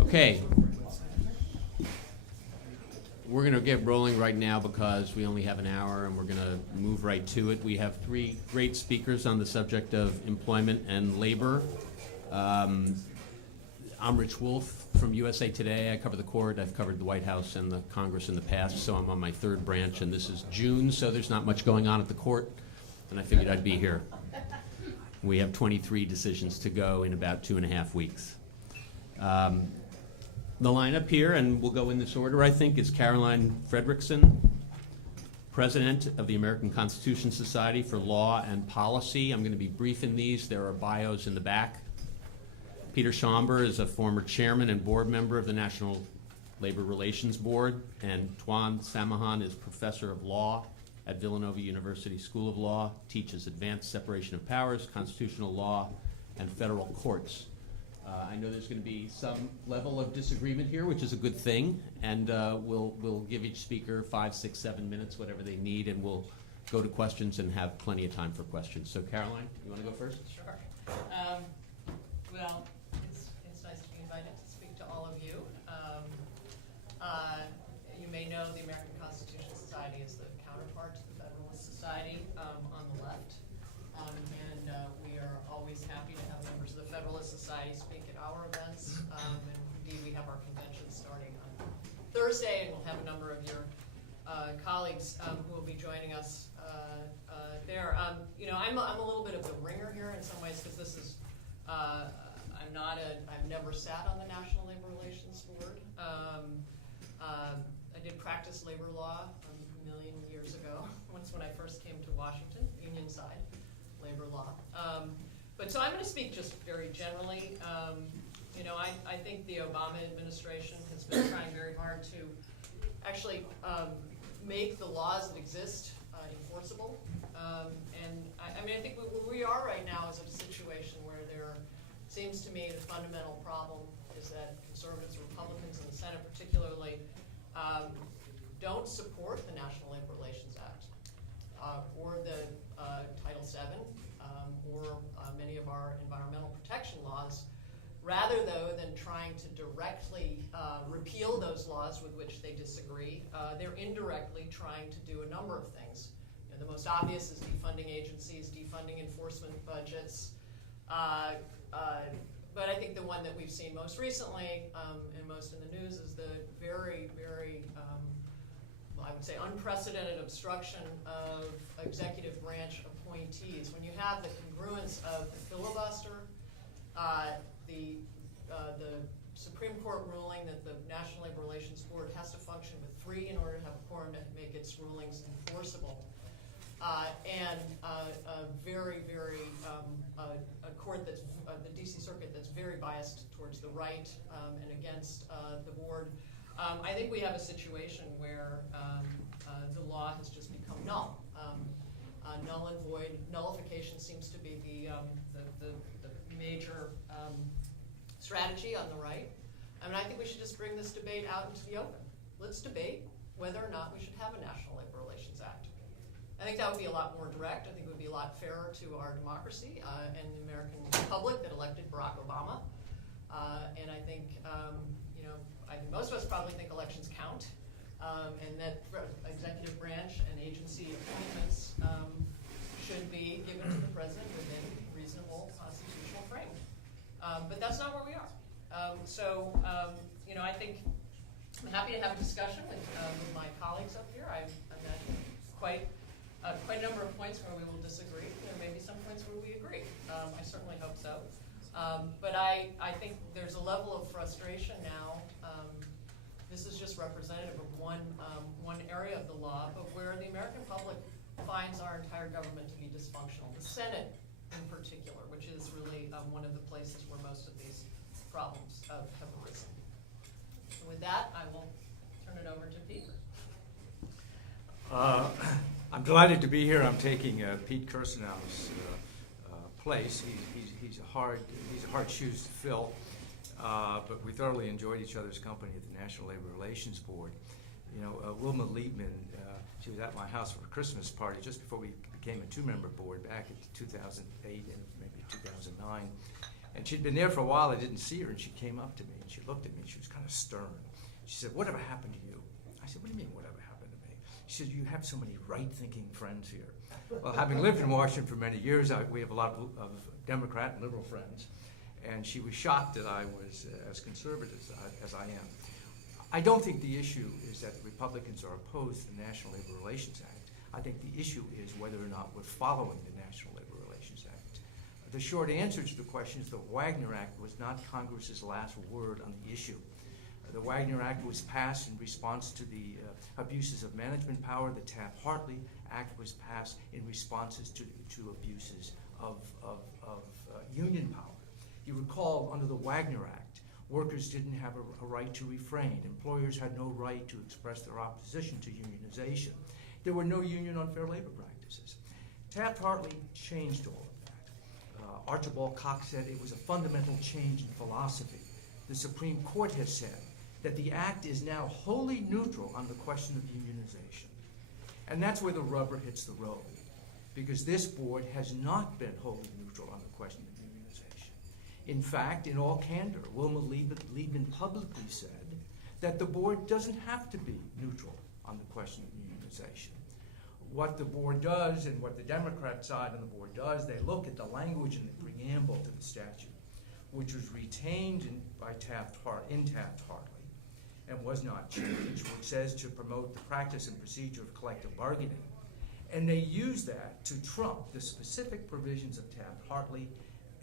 Okay. We're going to get rolling right now because we only have an hour and we're going to move right to it. We have three great speakers on the subject of employment and labor. I'm Rich Wolf from USA Today. I cover the court. I've covered the White House and the Congress in the past, so I'm on my third branch, and this is June, so there's not much going on at the court, and I figured I'd be here. We have 23 decisions to go in about 2.5 weeks. The lineup here, and we'll go in this order, I think, is Caroline Fredrickson, President of the American Constitution Society for Law and Policy. I'm going to be brief in these. There are bios in the back. Peter Schaumber is a former chairman and board member of the National Labor Relations Board, and Tuan Samahon is professor of law at Villanova University School of Law, teaches advanced separation of powers, constitutional law, and federal courts. I know there's going to be some level of disagreement here, which is a good thing, and we'll give each speaker 5, 6, 7 minutes, whatever they need, and we'll go to questions and have plenty of time for questions. So, Caroline, you want to go first? Sure. Well, it's nice to be invited to speak to all of you. You may know the American Constitution Society is the counterpart to the Federalist Society on the left. And we are always happy to have members of the Federalist Society speak at our events. And indeed, we have our convention starting on Thursday, and we'll have a number of your colleagues who will be joining us there. You know, I'm a little bit of the ringer here in some ways, because this is, I've never sat on the National Labor Relations Board. I did practice labor law a million years ago, once when I first came to Washington, union side labor law. But so I'm going to speak just very generally. You know, I think the Obama administration has been trying very hard to actually make the laws that exist enforceable. And I mean, I think where we are right now is a situation where there seems to me the fundamental problem is that conservatives, Republicans in the Senate particularly, don't support the National Labor Relations Act or the Title VII or many of our environmental protection laws. Rather, though, than trying to directly repeal those laws with which they disagree, they're indirectly trying to do a number of things. You know, the most obvious is defunding agencies, defunding enforcement budgets. But I think the one that we've seen most recently and most in the news is the very, very, well, I would say unprecedented obstruction of executive branch appointees. When you have the congruence of the filibuster, the Supreme Court ruling that the National Labor Relations Board has to function with 3 in order to have a quorum to make its rulings enforceable. And a very, very, a court that's, the DC Circuit that's very biased towards the right and against the board. I think we have a situation where the law has just become null. Null and void. Nullification seems to be the major strategy on the right. I mean, I think we should just bring this debate out into the open. Let's debate whether or not we should have a National Labor Relations Act. I think that would be a lot more direct. I think it would be a lot fairer to our democracy and the American public that elected Barack Obama. And I think, you know, I think most of us probably think elections count, and that executive branch and agency appointments should be given to the president within reasonable constitutional frame. But that's not where we are. You know, I think I'm happy to have a discussion with my colleagues up here. I imagine quite a number of points where we will disagree. There may be some points where we agree. I certainly hope so. But I think there's a level of frustration now. This is just representative of one area of the law, but where the American public finds our entire government to be dysfunctional. The Senate in particular, which is really one of the places where most of these problems have arisen. And with that, I will turn it over to Peter. I'm delighted to be here. I'm taking Pete Kirsanoff's place. He's a hard shoes to fill, but we thoroughly enjoyed each other's company at the National Labor Relations Board. You know, Wilma Liebman, she was at my house for a Christmas party just before we became a 2-member board back in 2008 and maybe 2009. And she'd been there for a while. I didn't see her, and she came up to me, and she looked at me, and she was kind of stern. She said, "Whatever happened to you?" I said, "What do you mean, whatever happened to me?" She said, "You have so many right-thinking friends here." Well, having lived in Washington for many years, we have a lot of Democrat and liberal friends, and she was shocked that I was as conservative as I am. I don't think the issue is that Republicans are opposed to the National Labor Relations Act. I think the issue is whether or not we're following the National Labor Relations Act. The short answer to the question is the Wagner Act was not Congress's last word on the issue. The Wagner Act was passed in response to the abuses of management power. The Taft-Hartley Act was passed in responses to abuses of union power. You recall, under the Wagner Act, workers didn't have a right to refrain. Employers had no right to express their opposition to unionization. There were no union unfair labor practices. Taft-Hartley changed all of that. Archibald Cox said it was a fundamental change in philosophy. The Supreme Court has said that the act is now wholly neutral on the question of unionization. And that's where the rubber hits the road, because this board has not been wholly neutral on the question of unionization. In fact, in all candor, Wilma Liebman publicly said that the board doesn't have to be neutral on the question of unionization. What the board does, and what the Democrat side of the board does, they look at the language in the preamble to the statute, which was retained in Taft-Hartley and was not changed, which says to promote the practice and procedure of collective bargaining. And they use that to trump the specific provisions of Taft-Hartley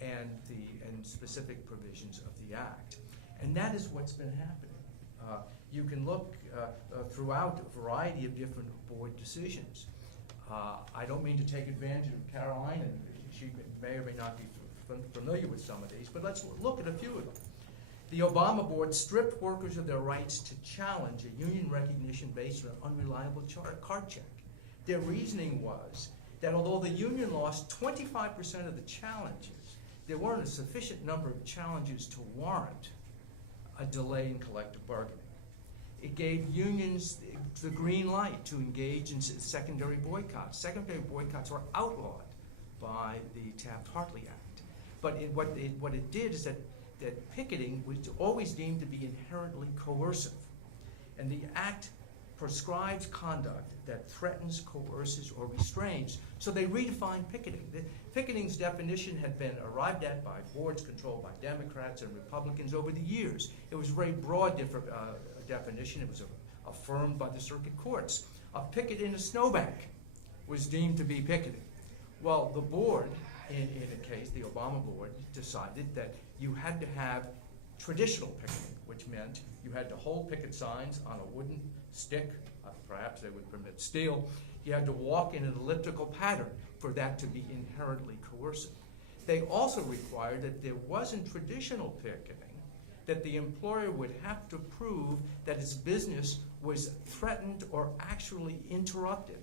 and specific provisions of the Act. And that is what's been happening. You can look throughout a variety of different board decisions. I don't mean to take advantage of Caroline, and she may or may not be familiar with some of these, but let's look at a few of them. The Obama board stripped workers of their rights to challenge a union recognition based on an unreliable card check. Their reasoning was that although the union lost 25% of the challenges, there weren't a sufficient number of challenges to warrant a delay in collective bargaining. It gave unions the green light to engage in secondary boycotts. Secondary boycotts were outlawed by the Taft-Hartley Act. But what it did is that picketing was always deemed to be inherently coercive. And the Act prescribes conduct that threatens, coerces, or restrains. So they redefined picketing. Picketing's definition had been arrived at by boards controlled by Democrats and Republicans over the years. It was a very broad definition. It was affirmed by the circuit courts. A picket in a snowbank was deemed to be picketing. Well, the board, in a case, the Obama board, decided that you had to have traditional picketing, which meant you had to hold picket signs on a wooden stick, perhaps they would permit steel. You had to walk in an elliptical pattern for that to be inherently coercive. They also required that there wasn't traditional picketing, that the employer would have to prove that its business was threatened or actually interrupted.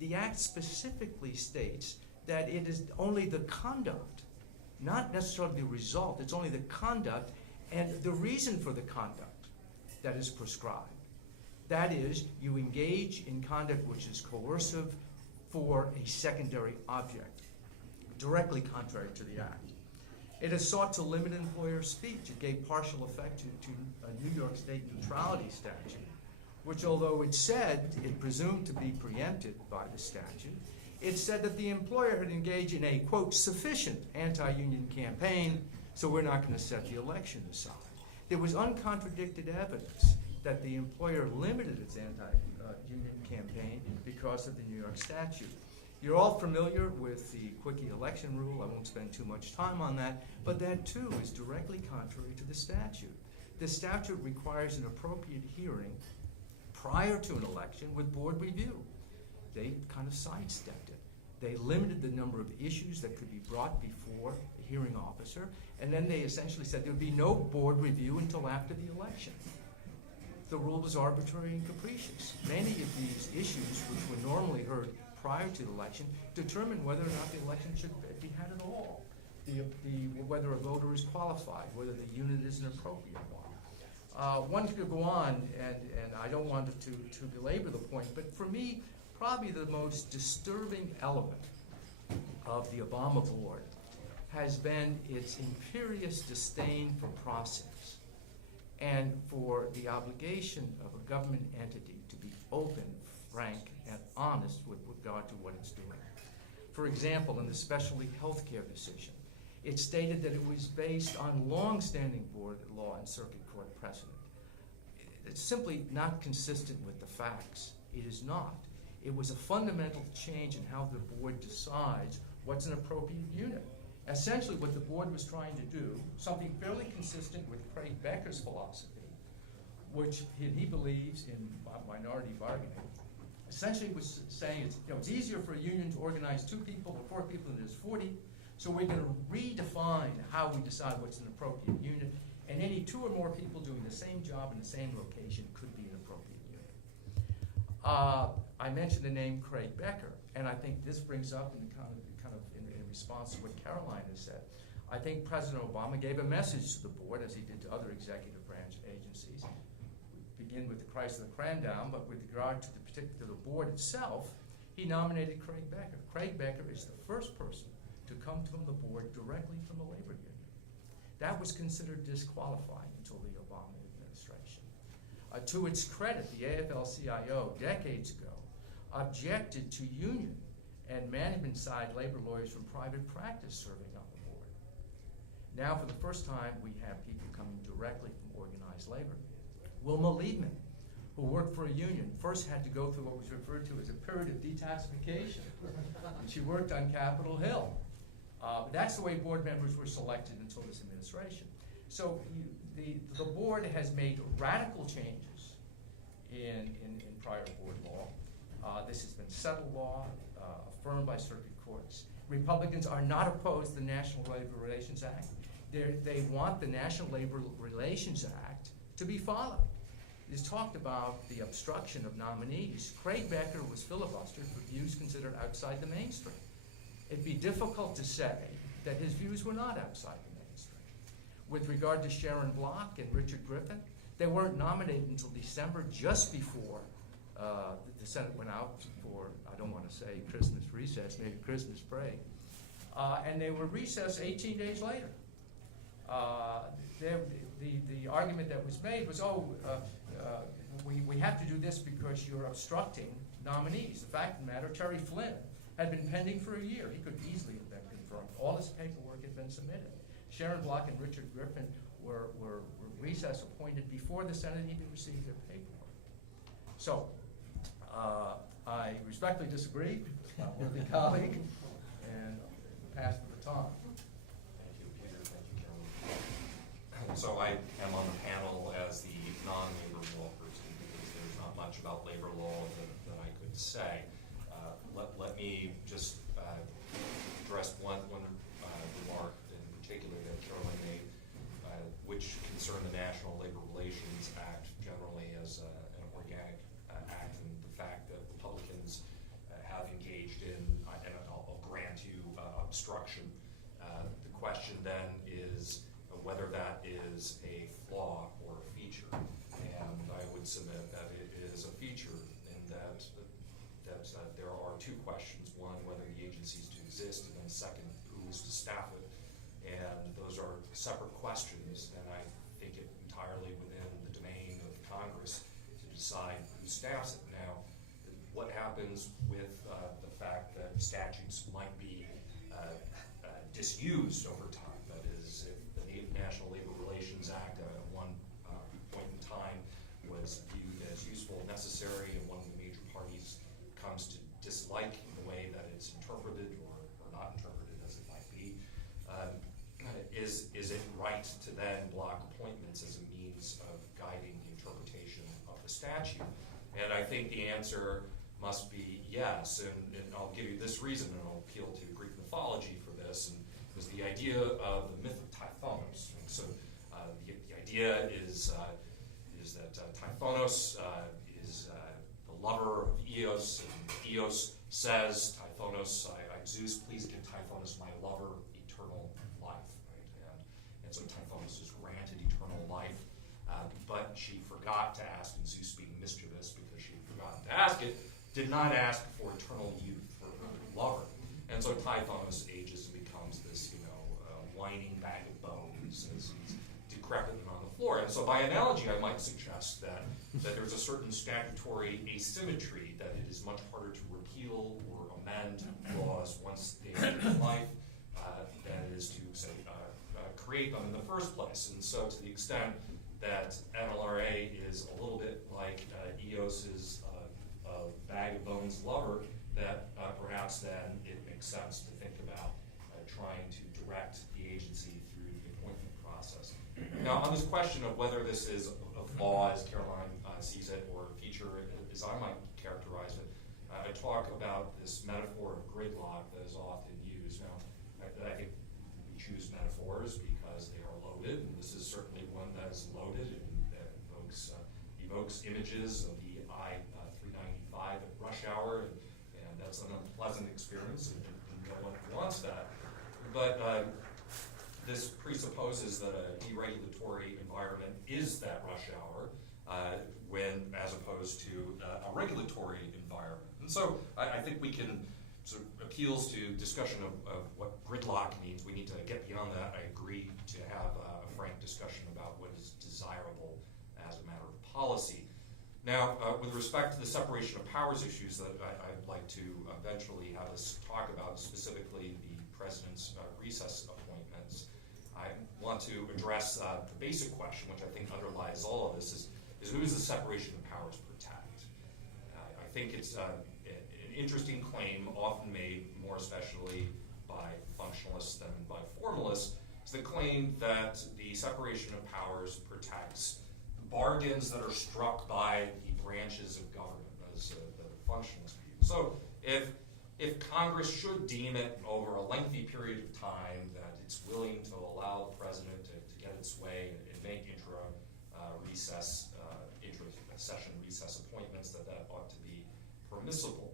The Act specifically states that it is only the conduct, not necessarily the result, it's only the conduct and the reason for the conduct that is prescribed. That is, you engage in conduct which is coercive for a secondary object, directly contrary to the Act. It has sought to limit employer speech. It gave partial effect to a New York State neutrality statute, which, although it said it presumed to be preempted by the statute, it said that the employer had engaged in a, quote, sufficient anti-union campaign, so we're not going to set the election aside. There was uncontradicted evidence that the employer limited its anti-union campaign because of the New York statute. You're all familiar with the quickie election rule. I won't spend too much time on that, but that too is directly contrary to the statute. The statute requires an appropriate hearing prior to an election with board review. They kind of sidestepped it. They limited the number of issues that could be brought before a hearing officer, and then they essentially said there would be no board review until after the election. The rule was arbitrary and capricious. Many of these issues, which were normally heard prior to the election, determine whether or not the election should be had at all. Whether a voter is qualified, whether the unit is an appropriate one. One could go on, and I don't want to belabor the point, but for me, probably the most disturbing element of the Obama board has been its imperious disdain for process and for the obligation of a government entity to be open, frank, and honest with regard to what it's doing. For example, in the specialty healthcare decision, it stated that it was based on long-standing board law and circuit court precedent. It's simply not consistent with the facts. It is not. It was a fundamental change in how the board decides what's an appropriate unit. Essentially, what the board was trying to do, something fairly consistent with Craig Becker's philosophy, which he believes in minority bargaining, essentially was saying it's easier for a union to organize 2 people or 4 people than it is 40, so we're going to redefine how we decide what's an appropriate unit, and any 2 or more people doing the same job in the same location could be an appropriate unit. I mentioned the name Craig Becker, and I think this brings up in response to what Caroline has said. I think President Obama gave a message to the board, as he did to other executive branch agencies. We begin with the Chrysler Crandown, but with regard to the board itself, he nominated Craig Becker. Craig Becker is the first person to come to the board directly from the labor union. That was considered disqualifying until the Obama administration. To its credit, the AFL-CIO decades ago objected to union and management-side labor lawyers from private practice serving on the board. Now, for the first time, we have people coming directly from organized labor. Wilma Liebman, who worked for a union, first had to go through what was referred to as a period of detoxification. And she worked on Capitol Hill. That's the way board members were selected until this administration. So the board has made radical changes in prior board law. This has been settled law, affirmed by circuit courts. Republicans are not opposed to the National Labor Relations Act. They want the National Labor Relations Act to be followed. It's talked about the obstruction of nominees. Craig Becker was filibustered for views considered outside the mainstream. It'd be difficult to say that his views were not outside the mainstream. With regard to Sharon Block and Richard Griffin, they weren't nominated until December, just before the Senate went out for, I don't want to say Christmas recess, maybe Christmas break. And they were recessed 18 days later. The argument that was made was, we have to do this because you're obstructing nominees. The fact of the matter, Terry Flynn had been pending for a year. He could easily have been confirmed. All his paperwork had been submitted. Sharon Block and Richard Griffin were recess appointed before the Senate even received their paperwork. So, I respectfully disagree with my worthy colleague and pass the baton. Thank you, Peter. Thank you, Caroline. So I am on the panel as the non-labor law person because there's not much about labor law that I could say. Let me just address one remark in particular that Caroline made, which concerned the National Labor Relations Act generally as an organic act, and the fact that Republicans have engaged in, and I'll grant you, obstruction. The question then is whether that is a flaw or a feature, and I would submit that it is a feature in that there are 2 questions. One, whether the agencies do exist, and then second, who is to staff it. And those are separate questions, and I think it entirely within the domain of Congress to decide who staffs it. Now, what happens with the fact that statutes might be disused over time? That is, if the National Labor Relations Act at one point in time was viewed as useful and necessary, and one of the major parties comes to dislike the way that it's interpreted or not interpreted as it might be, is it right to then block appointments as a means of guiding the interpretation of the statute? And I think the answer must be yes, and I'll give you this reason, and I'll appeal to Greek mythology for this, and it was the idea of the myth of Tithonus. And so the idea is that Tithonus is the lover of Eos, and Eos says, Tithonus, Zeus, please give Tithonus, my lover, eternal life. Right? And so Tithonus is granted eternal life, but she forgot to ask, and Zeus, being mischievous because she had forgotten to ask it, did not ask for eternal youth for her lover. And so Tithonus ages and becomes this, whining bag of bones as he's decrepit and on the floor. And so by analogy, I might suggest that there's a certain statutory asymmetry, that it is much harder to repeal or amend laws once they are in life than it is to, say, create them in the first place. And so to the extent that NLRA is a little bit like EOS's bag of bones lover, that perhaps then it makes sense to think about trying to direct the agency through the appointment process. Now, on this question of whether this is a flaw, as Caroline sees it, or a feature, as I might characterize it, I talk about this metaphor of gridlock that is often used. Now, I think we choose metaphors because they are loaded, and this is certainly one that is loaded and that evokes images of the I-395 at rush hour, and that's an unpleasant experience, and no one wants that. But this presupposes that a deregulatory environment is that rush hour, as opposed to a regulatory environment. And so I think we can sort of appeals to discussion of what gridlock means. We need to get beyond that. I agree to have a frank discussion about what is desirable as a matter of policy. Now, with respect to the separation of powers issues that I'd like to eventually have us talk about, specifically the president's recess appointments, I want to address the basic question, which I think underlies all of this, is who does the separation of powers protect? I think it's an interesting claim, often made more especially by functionalists than by formalists, is the claim that the separation of powers protects bargains that are struck by the branches of government, as the functionalist view. So if Congress should deem it over a lengthy period of time that it's willing to allow the president to get its way and make intra-session recess appointments, that ought to be permissible.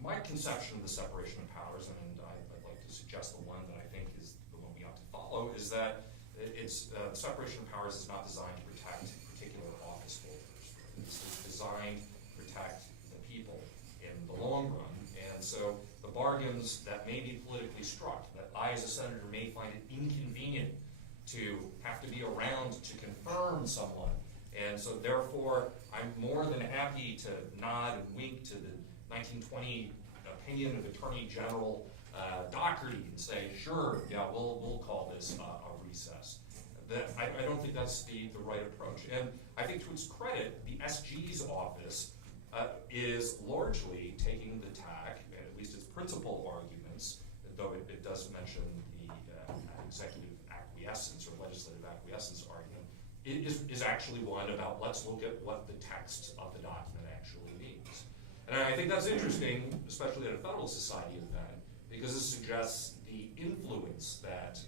My conception of the separation of powers, and I'd like to suggest the one that I think is the one we ought to follow, is that the separation of powers is not designed to protect particular office holders. It's designed to protect the people in the long run. And so the bargains that may be politically struck, that I as a senator may find it inconvenient to have to be around to confirm someone, and so therefore I'm more than happy to nod and wink to the 1920 opinion of Attorney General Doherty and say, sure, yeah, we'll call this a recess. I don't think that's the right approach. And I think to its credit, the SG's office is largely taking the tack, at least its principal arguments, though it does mention the executive acquiescence or legislative acquiescence argument, is actually one about let's look at what the text of the document actually means. And I think that's interesting, especially at a Federalist Society event, because this suggests the influence that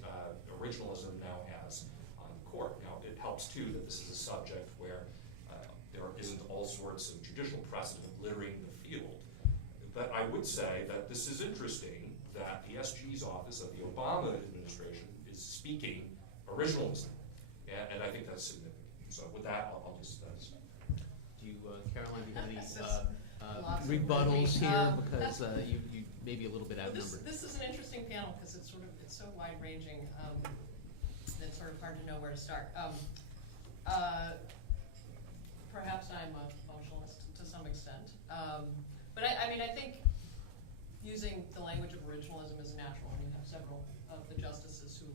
originalism now has on the court. Now, it helps, too, that this is a subject where there isn't all sorts of judicial precedent littering the field. But I would say that this is interesting, that the SG's office of the Obama administration is speaking originalism. And I think that's significant. So with that, I'll just stop. Do you, Caroline, do you have any rebuttals here? Because you may be a little bit outnumbered. This is an interesting panel because it's so wide ranging that it's sort of hard to know where to start. Perhaps I'm a functionalist to some extent, but I mean I think using the language of originalism is natural, and you have several of the justices who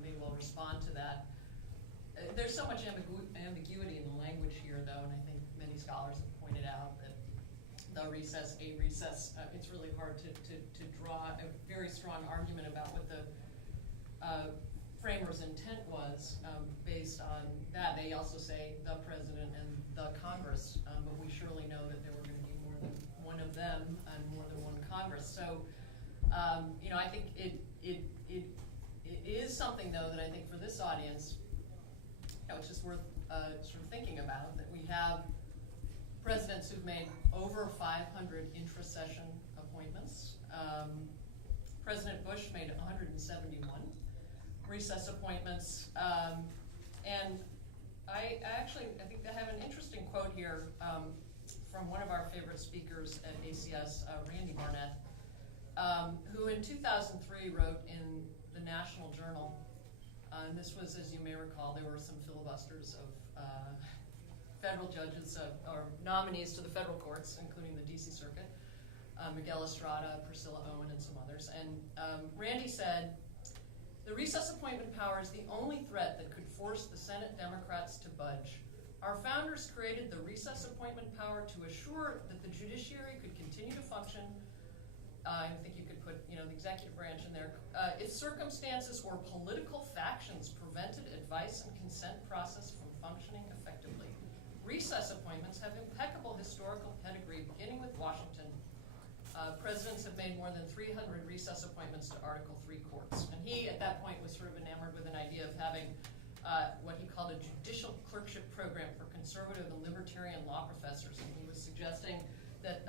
may well respond to that. There's so much ambiguity in the language here, though, and I think many scholars have pointed out that the recess, a recess, it's really hard to draw a very strong argument about what the framers' intent was based on that. They also say the president and the Congress, but we surely know that there were going to be more than one of them and more than one Congress. So, you know, I think it is something, though, that I think for this audience, you know, it's just worth sort of thinking about, that we have presidents who've made over 500 intra-session appointments. President Bush made 171 recess appointments. And I think they have an interesting quote here from one of our favorite speakers at ACS, Randy Barnett, who in 2003 wrote in the National Journal. And this was, as you may recall, there were some filibusters of federal judges or nominees to the federal courts, including the DC Circuit, Miguel Estrada, Priscilla Owen, and some others. And Randy said, "The recess appointment power is the only threat that could force the Senate Democrats to budge. Our founders created the recess appointment power to assure that the judiciary could continue to function." I think you could put, the executive branch in there. "If circumstances or political factions prevented advice and consent process from functioning effectively. Recess appointments have impeccable historical pedigree, beginning with Washington. Presidents have made more than 300 recess appointments to Article III courts." And he, at that point, was sort of enamored with an idea of having what he called a judicial clerkship program for conservative and libertarian law professors. And he was suggesting that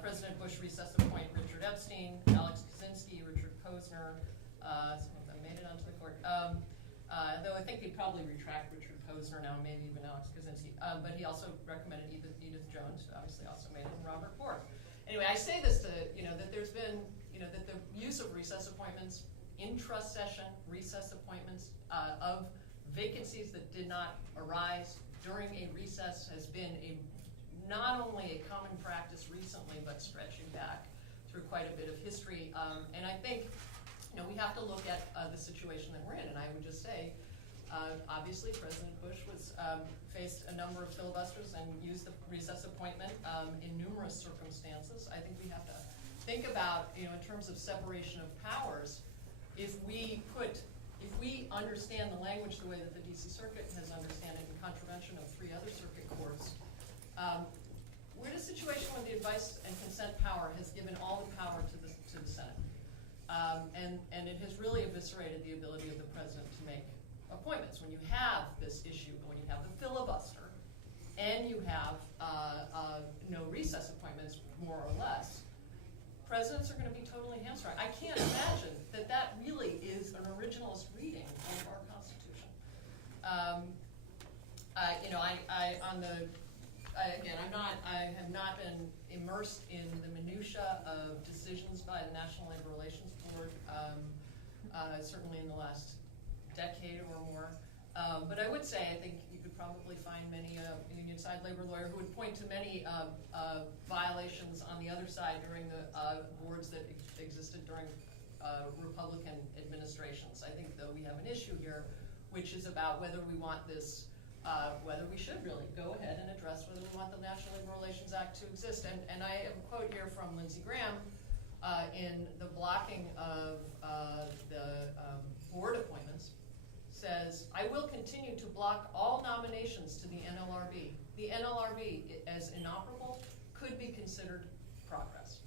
President Bush recess appoint Richard Epstein, Alex Kaczynski, Richard Posner. Some of them made it onto the court. Though I think he'd probably retract Richard Posner now, maybe even Alex Kaczynski. But he also recommended Edith Jones, who obviously also made it, and Robert Bork. Anyway, I say this to, that there's been, that the use of recess appointments, intra-session recess appointments of vacancies that did not arise during a recess has been not only a common practice recently, but stretching back through quite a bit of history. And I think, we have to look at the situation that we're in. And I would just say, obviously, President Bush faced a number of filibusters and used the recess appointment in numerous circumstances. I think we have to think about, in terms of separation of powers, if we understand the language the way that the DC Circuit has understood it in contravention of 3 other circuit courts, we're in a situation where the advice and consent power has given all the power to the Senate. And it has really eviscerated the ability of the president to make appointments. When you have this issue, when you have the filibuster, and you have no recess appointments, more or less, presidents are going to be totally hamstrung. I can't imagine that really is an originalist reading of our Constitution. I have not been immersed in the minutia of decisions by the National Labor Relations Board, certainly in the last decade or more. But I would say, I think you could probably find many union side labor lawyer who would point to many violations on the other side during the boards that existed during Republican administrations. I think, though, we have an issue here, which is about whether we want this, whether we should really go ahead and address whether we want the National Labor Relations Act to exist. And I have a quote here from Lindsey Graham in the blocking of the board appointments. Says, "I will continue to block all nominations to the NLRB. The NLRB, as inoperable, could be considered progress."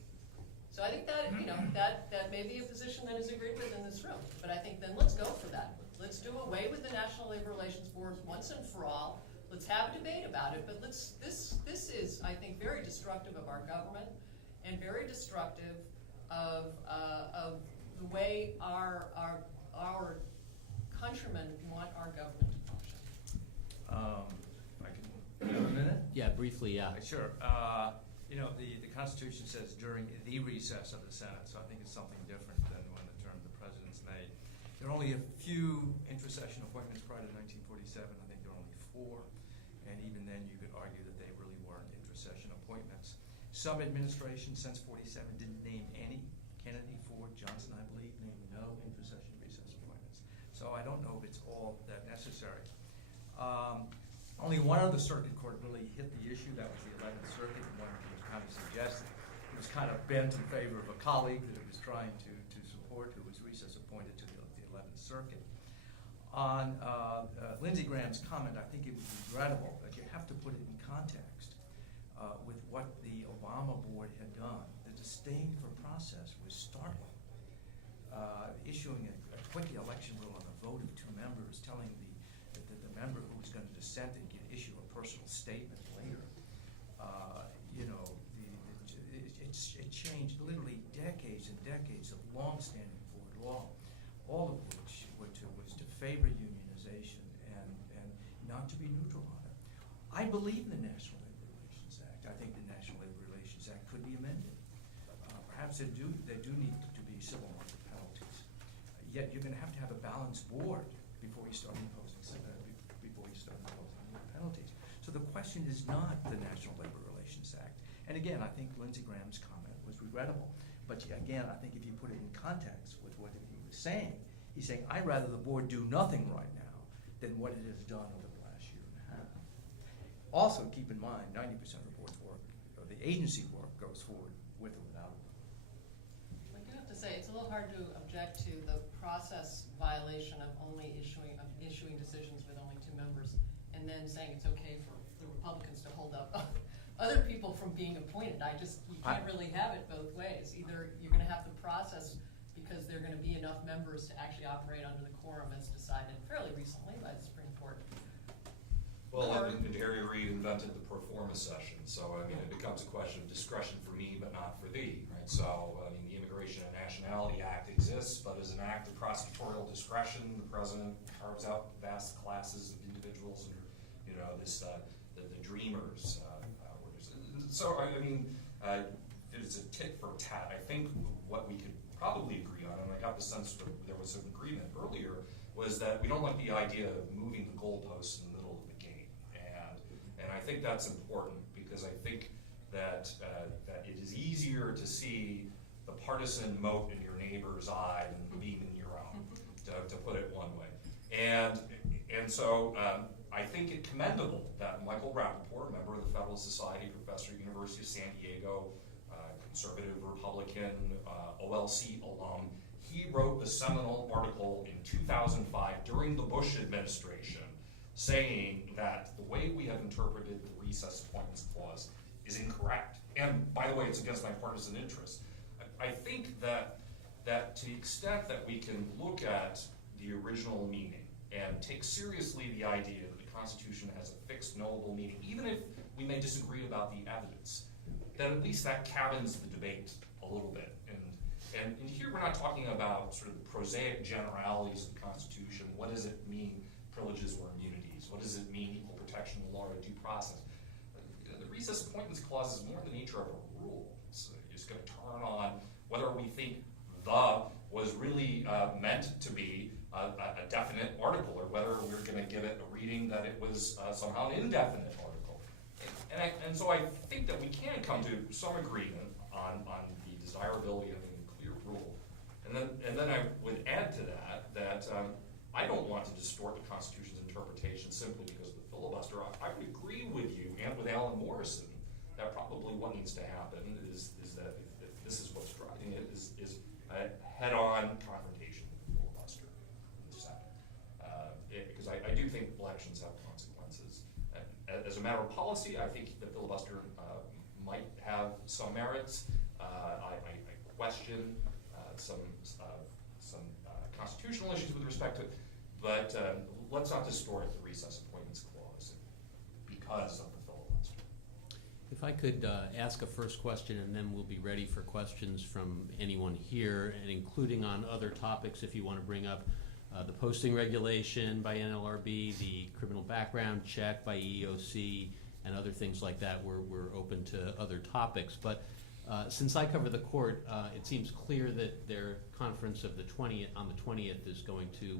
So I think that, that may be a position that is agreed with in this room. But I think then let's go for that. Let's do away with the National Labor Relations Board once and for all. Let's have a debate about it. But this is, I think, very destructive of our government and very destructive of the way our countrymen want our government to function. If I can have a minute? Yeah, briefly, yeah. Sure. The Constitution says during the recess of the Senate, so I think it's something different than when the term the president's made. There are only a few intersession appointments prior to 1947. I think there are only 4. And even then, you could argue that they really weren't intersession appointments. Some administrations since 47 didn't name any. Kennedy, Ford, Johnson, I believe, named no intersession recess appointments. So I don't know if it's all that necessary. Only one other circuit court really hit the issue. That was the 11th Circuit. One was kind of suggested. It was kind of bent in favor of a colleague that it was trying to support, who was recess appointed to the 11th Circuit. On Lindsey Graham's comment, I think it was regrettable that you have to put it in context with what the Obama board had done. The disdain for process was startling. Issuing a quick election rule on a vote of 2 members, telling the member who was going to dissent and issue a personal statement later. It changed literally decades and decades of long-standing board law, all of which was to favor unionization and not to be neutral on it. I believe in the National Labor Relations Act. I think the National Labor Relations Act could be amended. Perhaps there do need to be civil market penalties. yet you're gonna have a balanced board before you start imposing penalties. So the question is not the National Labor Relations Act. And again, I think Lindsey Graham's comment was regrettable. But again, I think if you put it in context with what he was saying, he's saying, I'd rather the board do nothing right now than what it has done over the last year and a half. Also, keep in mind, 90% of the board's work, or the agency work, goes forward with or without it. I do have to say, it's a little hard to object to the process violation of only issuing decisions with only 2 members, and then saying it's okay for the Republicans to hold up other people from being appointed. You can't really have it both ways. Either you're gonna have the process because there are gonna be enough members to actually operate under the quorum as decided fairly recently by the Supreme Court. Well, I mean, Harry Reid invented the pro forma session, so I mean, it becomes a question of discretion for me, but not for thee, right? So, I mean, the Immigration and Nationality Act exists, but as an act of prosecutorial discretion, the president carves out vast classes of individuals, and you know, the dreamers. So, I mean, there's a tit for tat. I think what we could probably agree on, and I got the sense that there was some agreement earlier, was that we don't like the idea of moving the goalposts in the middle of the game. And I think that's important because I think that it is easier to see the partisan mote in your neighbor's eye than the beam in your own, to put it one way. And so I think it commendable that Michael Rappaport, a member of the Federalist Society, professor at University of San Diego, conservative Republican, OLC alum, he wrote the seminal article in 2005 during the Bush administration saying that the way we have interpreted the Recess Appointments Clause is incorrect. And by the way, it's against my partisan interest. I think that to the extent that we can look at the original meaning and take seriously the idea that the Constitution has a fixed knowable meaning, even if we may disagree about the evidence, then at least that cabins the debate a little bit. And here we're not talking about sort of the prosaic generalities of the Constitution. What does it mean, privileges or immunities? What does it mean, equal protection of the law or due process? The Recess Appointments Clause is more in the nature of a rule. It's just going to turn on whether we think the was really meant to be a definite article, or whether we're going to give it a reading that it was somehow an indefinite article. And so I think that we can come to some agreement on the desirability of a clear rule. And then I would add to that I don't want to distort the Constitution's interpretation simply because of the filibuster. I would agree with you and with Alan Morrison that probably what needs to happen is that if this is what's driving it, is a head-on confrontation with the filibuster in the Senate. Because I do think elections have consequences. As a matter of policy, I think the filibuster might have some merits. I question some constitutional issues with respect to it, but let's not distort the Recess Appointments Clause because of the filibuster. If I could ask a first question, and then we'll be ready for questions from anyone here, and including on other topics if you want to bring up the posting regulation by NLRB, the criminal background check by EEOC, and other things like that. We're open to other topics. But since I cover the court, it seems clear that their conference of the 20th on the 20th is going to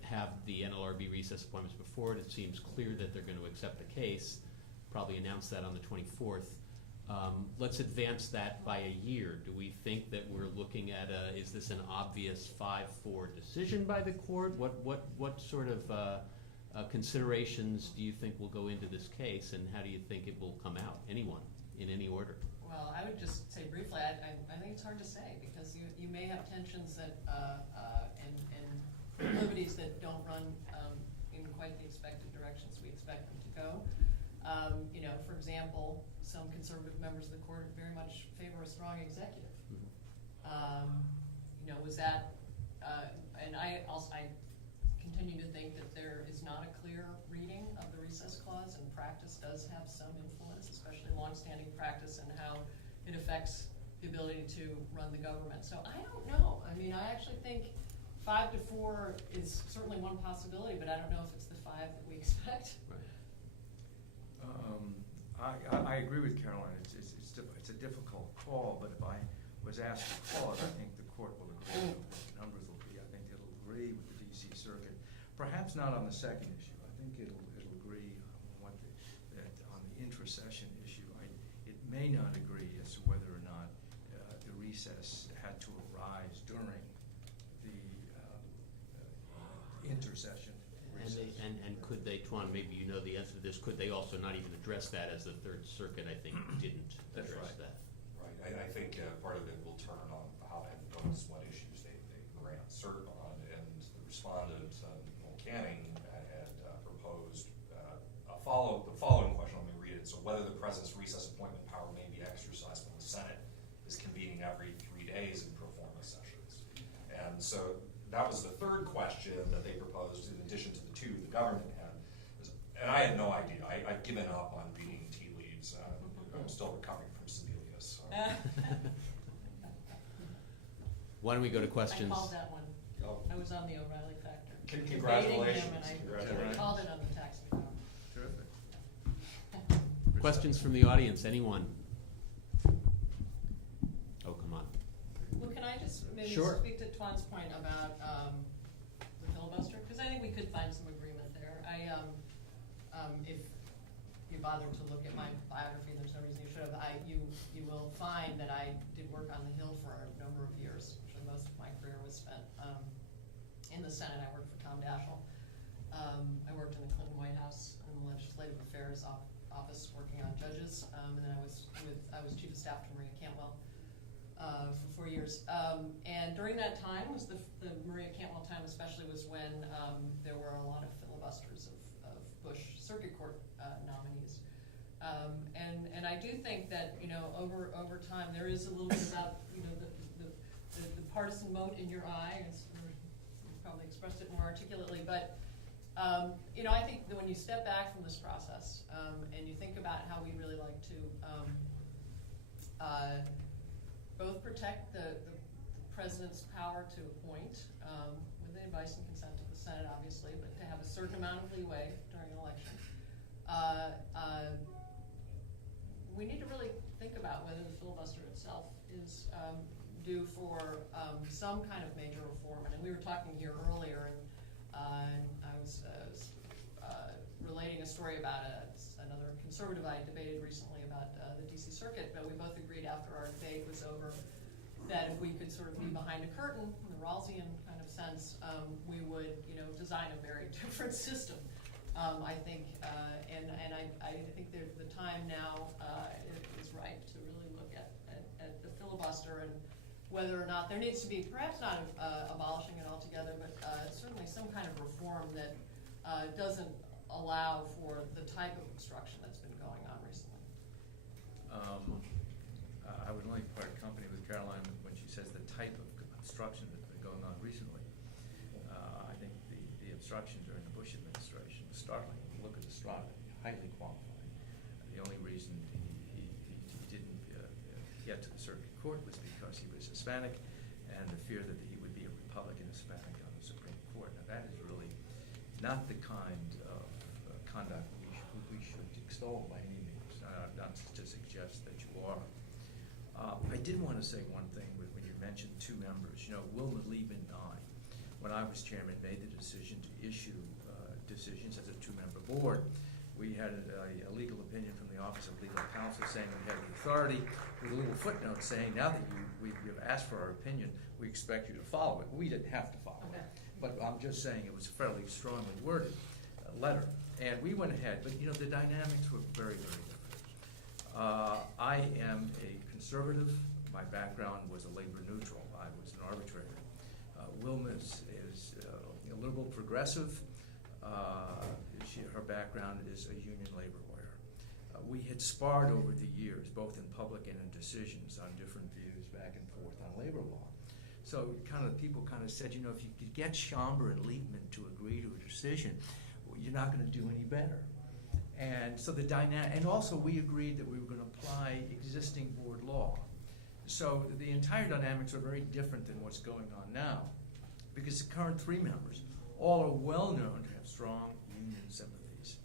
have the NLRB recess appointments before it. It seems clear that they're going to accept the case, probably announce that on the 24th. Let's advance that by a year. Do we think that we're looking at is this an obvious 5-4 decision by the court? What sort of considerations do you think will go into this case, and how do you think it will come out? Anyone, in any order? Well, I would just say briefly, I think it's hard to say because you may have tensions that and liberties that don't run in quite the expected directions we expect them to go. For example, some conservative members of the court very much favor a strong executive. Was that? And I continue to think that there is not a clear reading of the recess clause, and practice does have some influence, especially longstanding practice, and how it affects the ability to run the government. So I don't know. I mean, I actually think 5-4 is certainly one possibility, but I don't know if it's the 5 that we expect. Right. I agree with Caroline. It's a difficult call, but if I was asked to call it, I think the court will agree that the numbers will be agree with the DC Circuit. Perhaps not on the second issue. I think it'll agree on that on the intra-session issue. It may not agree as to whether or not the recess had to arise during the intersession recess. And could they, Tuan, maybe you know the answer to this, could they also not even address that, as the Third Circuit, I think, didn't That's address right. that? Right, I think part of it will turn on how that goes, what issues they grant cert on, and the respondent, Noel Canning, had proposed the following question, let me read it. So whether the president's recess appointment power may be exercised when the Senate is convening every 3 days in pro forma sessions. And so that was the third question that they proposed, in addition to the two the government had. And I had no idea. I've given up on reading tea leaves. I'm still recovering from Sibelius. So. Why don't we go to questions? I called that one. Oh. I was on the O'Reilly factor. Congratulations. Debating him, and I Congratulations. called it on the tax reform. Terrific. Questions from the audience, anyone? Oh, come on. Well, can I just maybe Sure. speak to Tuan's point about the filibuster? Because I think we could find some agreement there. If you bothered to look at my biography, there's no reason you should have. You will find that I did work on the Hill for a number of years. Actually, most of my career was spent in the Senate. I worked for Tom Daschle. I worked in the Clinton White House in the Legislative Affairs Office, working on judges, and then I was Chief of Staff to Maria Cantwell for 4 years. And during that time was the Maria Cantwell time, especially, was when there were a lot of filibusters of Bush Circuit Court nominees. And I do think that, over time there is a little bit about, the partisan mote in your eye, as you probably expressed it more articulately, but I think that when you step back from this process, and you think about how we really like to both protect the president's power to appoint, with the advice and consent of the Senate, obviously, but to have a certain amount of leeway during an election. We need to really think about whether the filibuster itself is due for some kind of major reform. And we were talking here earlier, and I was relating a story about another conservative I debated recently about the DC Circuit, but we both agreed after our debate was over that if we could sort of be behind a curtain, in the Rawlsian kind of sense, we would, design a very different system. I think, and I think the time now is right to really look at the filibuster and whether or not there needs to be, perhaps not abolishing it altogether, but certainly some kind of reform that doesn't allow for the type of obstruction that's been going on recently. I would only part company with Caroline when she says the type of obstruction that's been going on recently. I think the obstruction during the Bush administration was startling. Look at Estrada, highly qualified. The only reason he didn't get to the circuit court was because he was Hispanic, and the fear that he would be a Republican Hispanic on the Supreme Court. Now that is really not the kind of conduct we should extol by any means. Not to suggest that you are. I did want to say one thing when you mentioned two members. Wilma Liebman and I, when I was chairman, made the decision to issue decisions as a two-member board. We had a legal opinion from the Office of Legal Counsel saying we had the authority, with a little footnote saying, now that you've asked for our opinion, we expect you to follow it. We didn't have to follow it. But I'm just saying it was a fairly strongly worded letter. And we went ahead, but the dynamics were very, very different. I am a conservative. My background was a labor neutral. I was an arbitrator. Wilma is a liberal progressive. Her background is a union labor lawyer. We had sparred over the years, both in public and in decisions, on different views back and forth on labor law. So people said, if you could get Schaumber and Liebman to agree to a decision, you're not going to do any better. And so and also we agreed that we were going to apply existing board law. So the entire dynamics are very different than what's going on now, because the current three members all are well known to have strong union sympathies.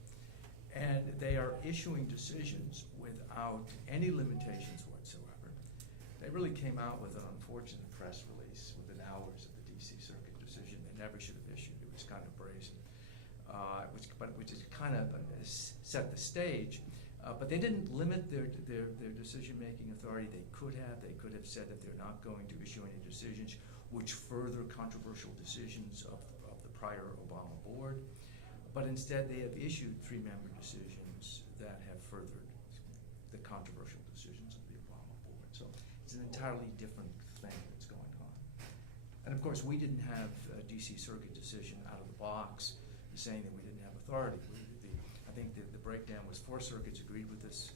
And they are issuing decisions without any limitations whatsoever. They really came out with an unfortunate press release within hours of the DC Circuit decision. They never should have issued. It was kind of brazen, which is kind of set the stage. But they didn't limit their decision-making authority. They could have. They could have said that they're not going to issue any decisions which further controversial decisions of the prior Obama board. But instead, they have issued 3-member decisions that have furthered the controversial decisions of the Obama board. So it's an entirely different thing that's going on. And of course, we didn't have a DC Circuit decision out of the box saying that we didn't have authority. I think the breakdown was 4 circuits agreed with this.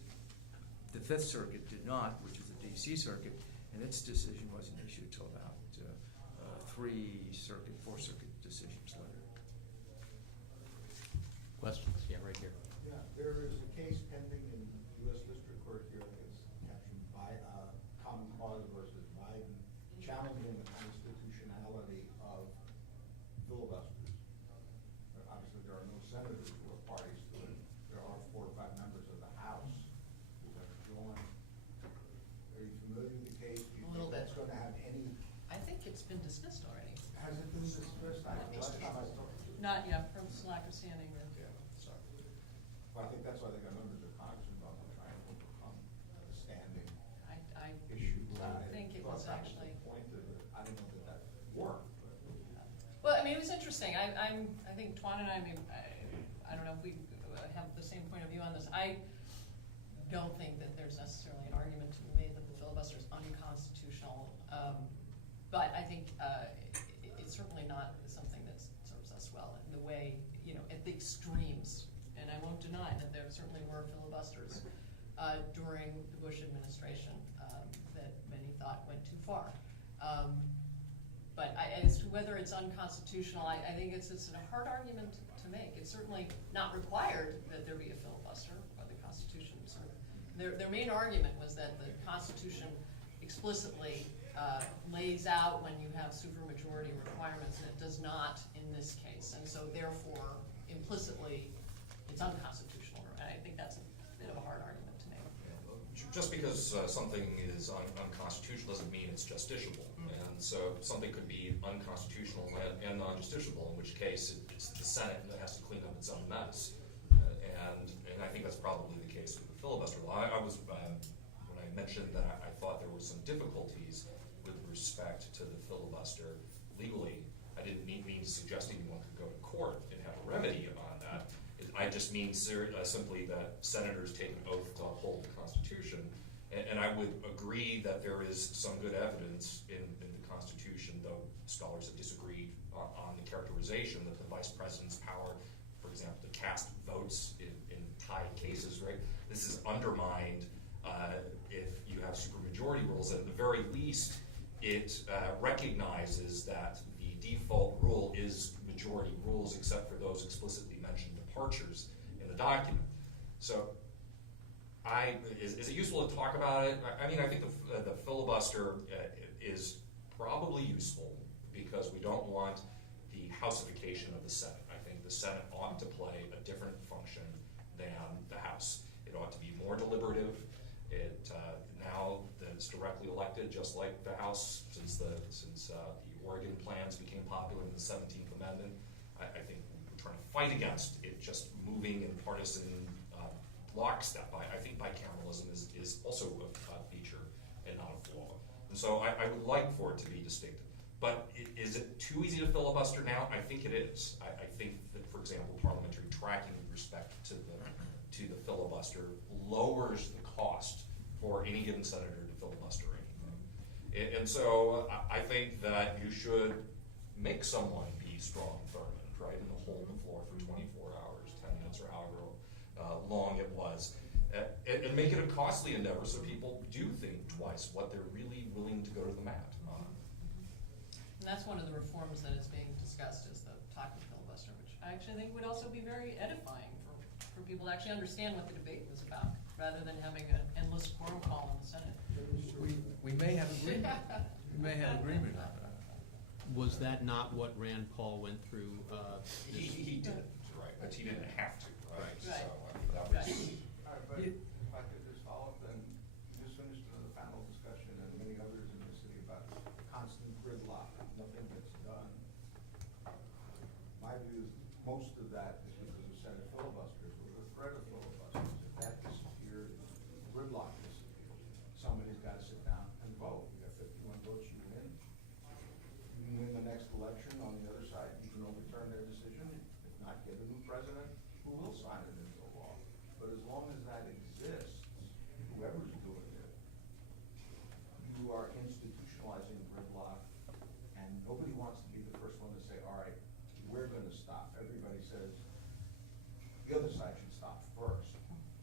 The 5th Circuit did not, which is the DC Circuit, and its decision wasn't issued until about 4 circuit decisions later. Questions? Yeah, right here. Yeah, there is a case pending in U.S. District Court here, I think it's captioned by Common Cause versus Biden, challenging the constitutionality of filibusters. Obviously, there are no senators who are parties to it. There are 4 or 5 members of the House who have joined. Are you familiar with the case? Do you A little think bit. that's going to have any? I think it's been dismissed already. Has it been dismissed? Last time I talked to you. Not yet, from lack of standing. Yeah, sorry. Well, I think that's why they got members of Congress involved in trying to overcome the standing I issue. don't think it was thought that actually. the point of it. I don't know that worked. Well, I mean, it was interesting. I think Tuan and I don't know if we have the same point of view on this. I don't think that there's necessarily an argument to be made that the filibuster is unconstitutional. But I think it's certainly not something that serves us well in the way, at the extremes. And I won't deny that there certainly were filibusters during the Bush administration that many thought went too far. But as to whether it's unconstitutional, I think it's a hard argument to make. It's certainly not required that there be a filibuster by the Constitution. Their main argument was that the Constitution explicitly lays out when you have supermajority requirements, and it does not in this case. And so therefore, implicitly, it's unconstitutional. And I think that's a bit of a hard argument to make. Just because something is unconstitutional doesn't mean it's justiciable. And so something could be unconstitutional and non-justiciable, in which case it's the Senate that has to clean up its own mess. And I think that's probably the case with the filibuster law. I was, when I mentioned that I thought there were some difficulties with respect to the filibuster legally, I didn't mean to suggest anyone could go to court and have a remedy on that. I just mean simply that senators take an oath to uphold the Constitution. And I would agree that there is some good evidence in the Constitution, though scholars have disagreed on the characterization that the vice president's power, for example, to cast votes in tied cases, right? This is undermined if you have supermajority rules. At the very least, it recognizes that the default rule is majority rules, except for those explicitly mentioned departures in the document. So, is it useful to talk about it? I mean, I think the filibuster is probably useful because we don't want the houseification of the Senate. I think the Senate ought to play a different function than the House. It ought to be more deliberative. Now that it's directly elected, just like the House, since the Oregon plans became popular in the 17th Amendment, I think we're trying to fight against it just moving in partisan lockstep. I think bicameralism is also a feature and not a flaw. And so I would like for it to be distinctive. But is it too easy to filibuster now? I think it is. I think that, for example, parliamentary tracking with respect to the filibuster lowers the cost for any given senator to filibuster anything. And so I think that you should make someone be strong Thurmond, right, and hold the floor for 24 hours, 10 minutes, or however long it was, and make it a costly endeavor so people do think twice what they're really willing to go to the mat on. And that's one of the reforms that is being discussed, is the talking filibuster, which I actually think would also be very edifying for people to actually understand what the debate was about, rather than having an endless quorum call in the Senate. We may have agreement. We may have agreement on that. Was that not what Rand Paul went through? He did, right, but he didn't have to, right? Right. So I think that was. All right, but if I could just follow up, then you just finished the panel discussion and many others in the city about constant gridlock, nothing gets done. most of that is because of Senate filibusters or the threat of filibusters. If that disappeared, gridlock disappeared, somebody's gotta sit down and vote. You got 51 votes, you win. You can win the next election on the other side, you can overturn their decision. If not, get a new president who will sign it into law. But as long as that exists, whoever's doing it, you are institutionalizing gridlock, and nobody wants to be the first one to say, all right, we're gonna stop. Everybody says, the other side should stop first.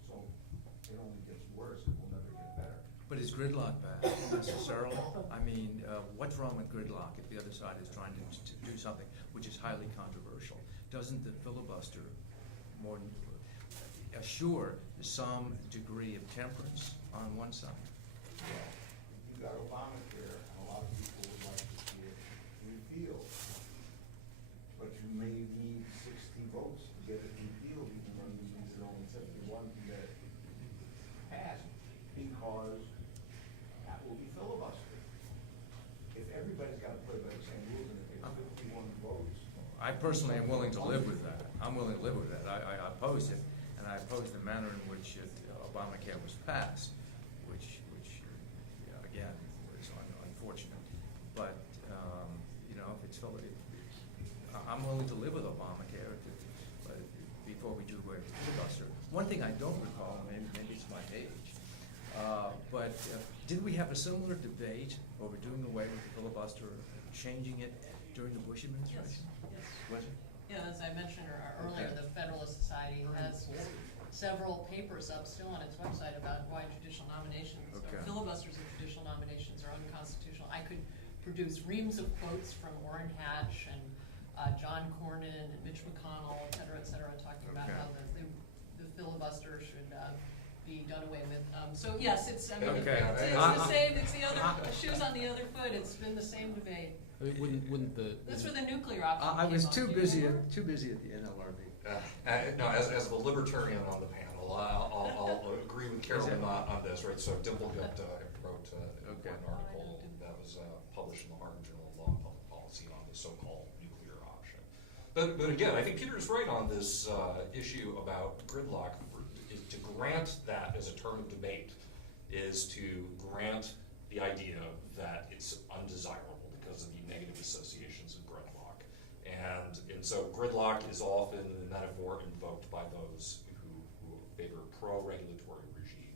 So it only gets worse, it will never get better. But is gridlock bad necessarily? I mean, what's wrong with gridlock if the other side is trying to do something which is highly controversial? Doesn't the filibuster more assure some degree of temperance on one side? Well, you got Obamacare, and a lot of people would like to see it repealed. But you may need 60 votes to get it repealed, even though you needed only 51 to get it passed, because that will be filibustered. If everybody's got to play by the same rules, and it takes 51 votes. I personally am willing to live with that. I'm willing to live with that. I oppose it, and I oppose the manner in which Obamacare was passed, which again, was unfortunate. But, you know, if it's, I'm willing to live with Obamacare before we do away with the filibuster. One thing I don't recall, maybe it's my age, but didn't we have a similar debate over doing away with the filibuster, changing it during the Bush administration? Yes. Was it? Yeah, as I mentioned earlier, Okay. the Federalist Society has several papers up still on its website about why judicial nominations, or Okay. filibusters of judicial nominations are unconstitutional. I could produce reams of quotes from Orrin Hatch and John Cornyn and Mitch McConnell, et cetera, talking about Okay. how the filibuster should be done away with. So yes, it's, I mean, Okay. it's the same, it's the other, shoes on the other foot, it's been the same debate. I mean, wouldn't the? That's where the nuclear option I was came up. too Do you busy remember? at the NLRB. No, as the libertarian on the panel, I'll agree with Carolyn on this, right? So Dimple wrote an Okay. important article that was published in the Harvard Journal of Law and Public Policy on the so-called nuclear option. But again, I think Peter's right on this issue about gridlock. To grant that as a term of debate is to grant the idea that it's undesirable because of the negative associations of gridlock. And so gridlock is often the metaphor invoked by those who favor pro-regulatory regime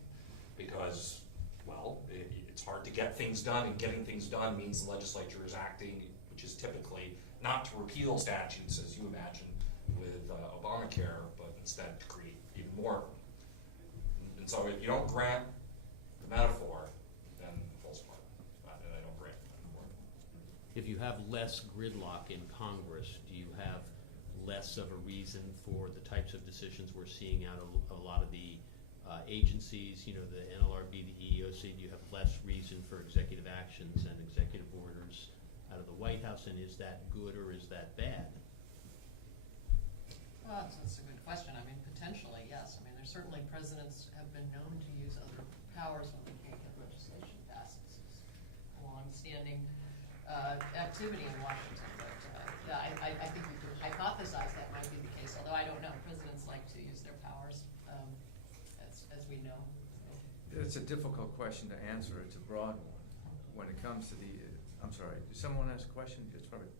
because, well, it's hard to get things done, and getting things done means the legislature is acting, which is typically not to repeal statutes, as you imagine, with Obamacare, but instead to create even more of them. And so if you don't grant the metaphor, then the false part. And I don't grant the metaphor. If you have less gridlock in Congress, do you have less of a reason for the types of decisions we're seeing out of a lot of the agencies, you know, the NLRB, the EEOC? Do you have less reason for executive actions and executive orders out of the White House, and is that good or is that bad? Well, that's a good question. I mean, potentially, yes. I mean, there's certainly presidents have been known to use other powers when they can't get legislation passed. This is a long-standing activity in Washington. But yeah, I think we could hypothesize that might be the case, although I don't know. Presidents like to use their powers, as we know. It's a difficult question to answer. It's a broad one. When it comes to the, I'm sorry, did someone ask a question? It's probably.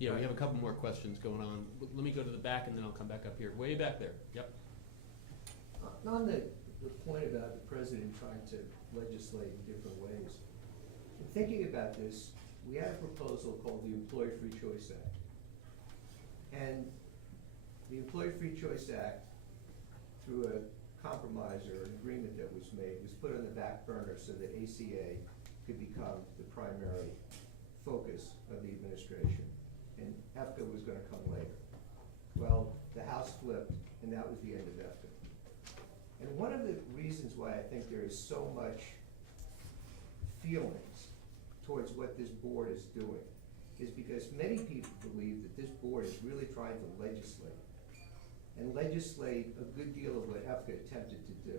Yeah, we have a couple more questions going on. Let me go to the back and then I'll come back up here. Way back there. Yep. On the point about the president trying to legislate in different ways, in thinking about this, we had a proposal called the Employee Free Choice Act. And the Employee Free Choice Act, through a compromise or an agreement that was made, was put on the back burner so that ACA could become the primary focus of the administration. And EFCA was gonna come later. Well, the House flipped, and that was the end of EFCA. And one of the reasons why I think there is so much feelings towards what this board is doing is because many people believe that this board is really trying to legislate, and legislate a good deal of what EFCA attempted to do,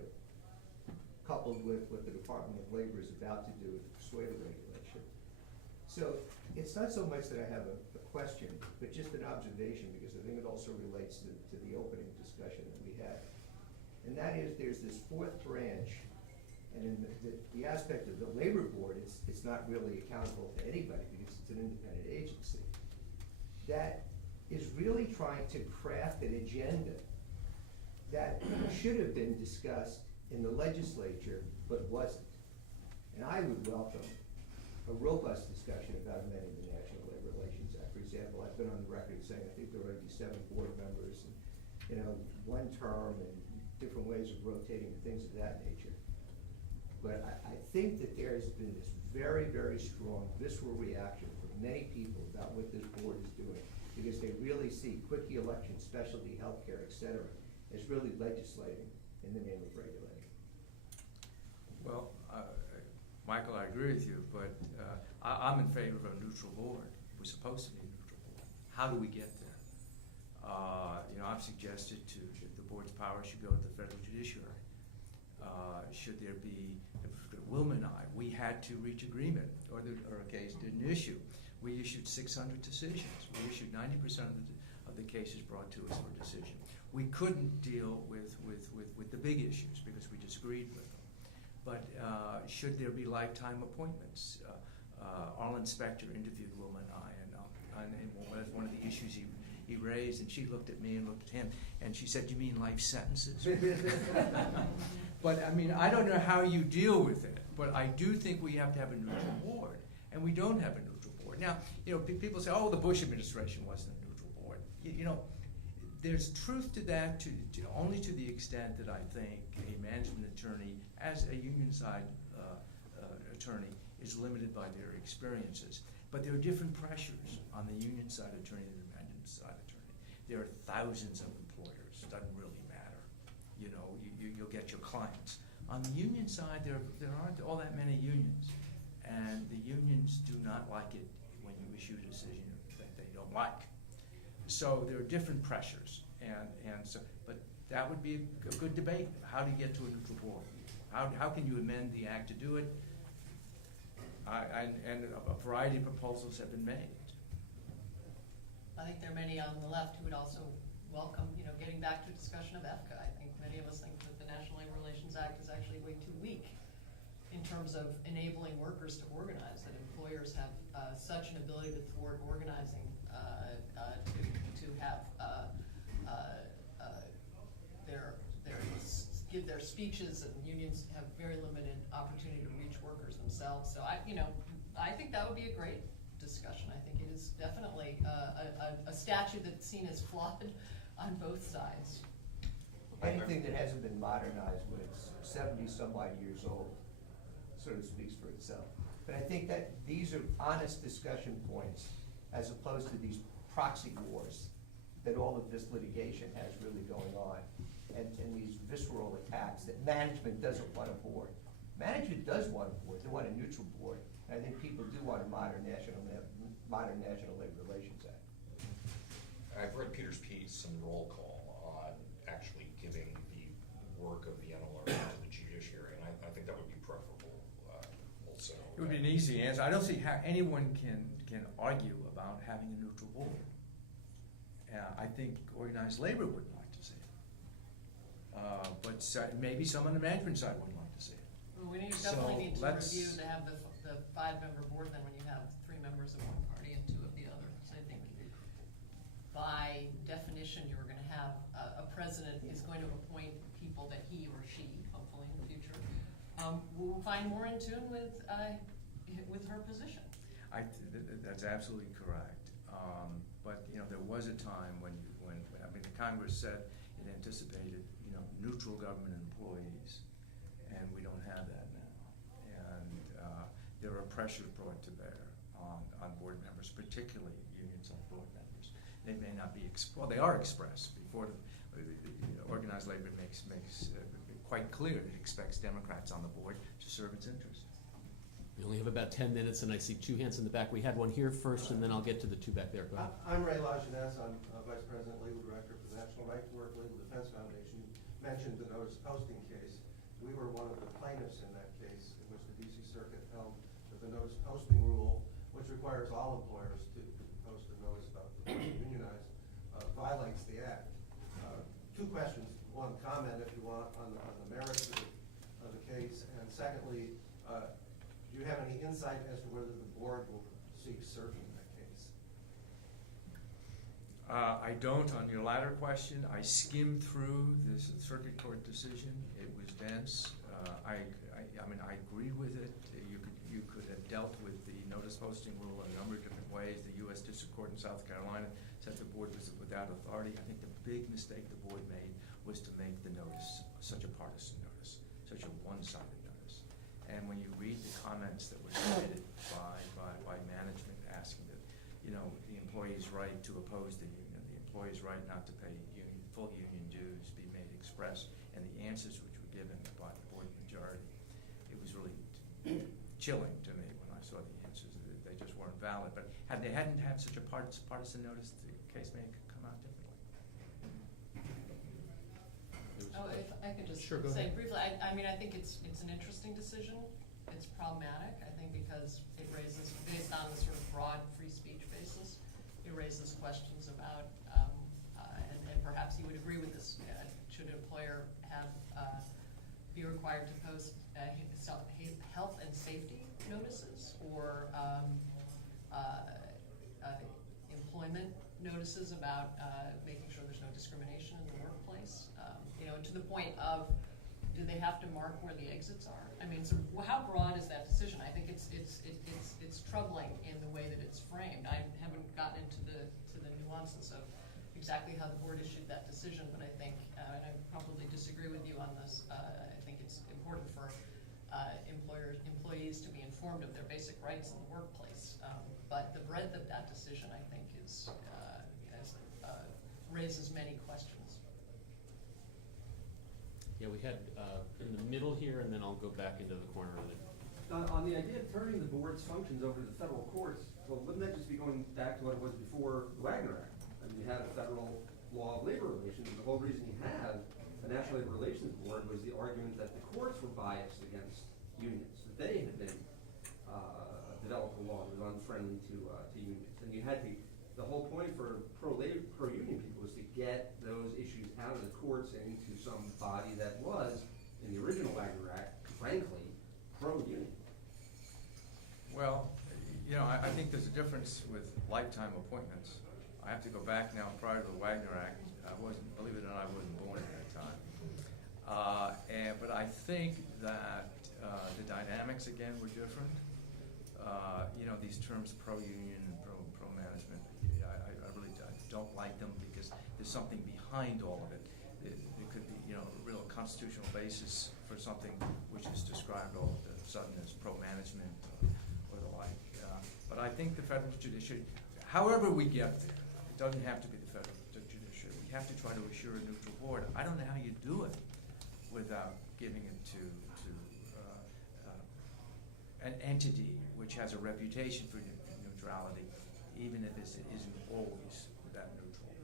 coupled with what the Department of Labor is about to do with the persuader regulation. So it's not so much that I have a question, but just an observation, because I think it also relates to the opening discussion that we had. And that is, there's this fourth branch, and in the aspect of the labor board, it's not really accountable to anybody because it's an independent agency, that is really trying to craft an agenda that should have been discussed in the legislature, but wasn't. And I would welcome a robust discussion about amending the National Labor Relations Act. For example, I've been on the record saying I think there ought to be 7 board members and, one term and different ways of rotating and things of that nature. But I think that there has been this very, very strong visceral reaction from many people about what this board is doing, because they really see quickie election, specialty healthcare, et cetera, as really legislating in the name of regulating. Well, Michael, I agree with you, but I'm in favor of a neutral board. We're supposed to be a neutral board. How do we get there? I've suggested the board's power should go to the federal judiciary. Should there be, Wilma and I, we had to reach agreement, or a case didn't issue. We issued 600 decisions. We issued 90% of the cases brought to us for decision. We couldn't deal with the big issues because we disagreed with them. But should there be lifetime appointments? Arlen Specter interviewed Wilma and I, and one of the issues he raised, and she looked at me and looked at him, and she said, "You mean life sentences?" But I mean, I don't know how you deal with it, but I do think we have to have a neutral board, and we don't have a neutral board. Now, people say, "Oh, the Bush administration wasn't a neutral board." There's truth to that, only to the extent that I think a management attorney, as a union side attorney, is limited by their experiences. But there are different pressures on the union side attorney than the management side attorney. There are thousands of employers. It doesn't really matter. You'll get your clients. On the union side, there aren't all that many unions, and the unions do not like it when you issue a decision that they don't like. So there are different pressures, and so, but that would be a good debate. How do you get to a neutral board? How can you amend the act to do it? And a variety of proposals have been made. I think there are many on the left who would also welcome, getting back to a discussion of EFCA. I think many of us think that the National Labor Relations Act is actually way too weak in terms of enabling workers to organize, that employers have such an ability to thwart organizing, to have give their speeches, and unions have very limited opportunity to reach workers themselves. So I think that would be a great discussion. I think it is definitely a statute that's seen as flawed on both sides. Anything that hasn't been modernized when it's 70-some-odd years old sort of speaks for itself. But I think that these are honest discussion points as opposed to these proxy wars that all of this litigation has really going on, and these visceral attacks that management doesn't want a board. Management does want a board. They want a neutral board. And I think people do want a modern National Labor Relations Act. I've read Peter's piece and roll call on actually giving the work of the NLRB to the judiciary, and I think that would be preferable also. It would be an easy answer. I don't see how anyone can argue about having a neutral board. I think organized labor would like to see it. But maybe some on the management side wouldn't like to see it. Well, we definitely need to review to have the 5-member board then when you have 3 members of one party and 2 of the other. So I think by definition you're going to have a president is going to appoint people that he or she, hopefully in the future, will find more in tune with her position. That's absolutely correct. But there was a time when the Congress said it anticipated neutral government employees, and we don't have that now. And there are pressures brought to bear on board members, particularly unions on board members. They may not be they are expressed before the organized labor makes quite clear that it expects Democrats on the board to serve its interests. We only have about 10 minutes, and I see 2 hands in the back. We had one here first, and then I'll get to the 2 back there. Go ahead. I'm Ray Lajeunesse. I'm Vice President, Legal Director for the National Right to Work Legal Defense Foundation. You mentioned the notice posting case. We were one of the plaintiffs in that case in which the D.C. Circuit held that the notice posting rule, which requires all employers to post a notice about the right to unionize, violates the act. Two questions. One, comment if you want on the merits of the case, and secondly, do you have any insight as to whether the board will seek cert in that case? I don't on your latter question. I skimmed through this circuit court decision. It was dense. I mean, I agree with it. You could have dealt with the notice posting rule in a number of different ways. The U.S. District Court in South Carolina said the board was without authority. I think the big mistake the board made was to make the notice such a partisan notice, such a one-sided notice. And when you read the comments that were submitted by management asking that, the employee's right to oppose the union, the employee's right not to pay full union dues be made express, and the answers which were given by the board majority, it was really chilling to me when I saw the answers. They just weren't valid. But had they hadn't had such a partisan notice, the case may have come out differently. Oh, if I could just Sure, go say ahead. briefly, I mean, I think it's an interesting decision. It's problematic, I think, because it raises, based on the sort of broad free speech basis, it raises questions about, and perhaps you would agree with this, should an employer be required to post health and safety notices or employment notices about making sure there's no discrimination in the workplace, to the point of, do they have to mark where the exits are? I mean, so how broad is that decision? I think it's troubling in the way that it's framed. I haven't gotten into the nuances of exactly how the board issued that decision, but I think, and I probably disagree with you on this, I think it's important for employees to be informed of their basic rights in the workplace. But the breadth of that decision, I think, raises many questions. Yeah, we had in the middle here, and then I'll go back into the corner of it. On the idea of turning the board's functions over to the federal courts, well, wouldn't that just be going back to what it was before the Wagner Act? I mean, you had a federal law of labor relations, and the whole reason you had the National Labor Relations Board was the argument that the courts were biased against unions, that they had been developed a law that was unfriendly to unions. And you had the whole point for pro-union people was to get those issues out of the courts and into some body that was, in the original Wagner Act, frankly, pro-union. Well, I think there's a difference with lifetime appointments. I have to go back now prior to the Wagner Act. Believe it or not, I wasn't born at that time. But I think that the dynamics, again, were different. These terms pro-union and pro-management, I really don't like them because there's something behind all of it. It could be, a real constitutional basis for something which is described all of a sudden as pro-management or the like. But I think the federal judiciary, however we get there, it doesn't have to be the federal judiciary. We have to try to assure a neutral board. I don't know how you do it without giving it to an entity which has a reputation for neutrality, even if it isn't always that neutral.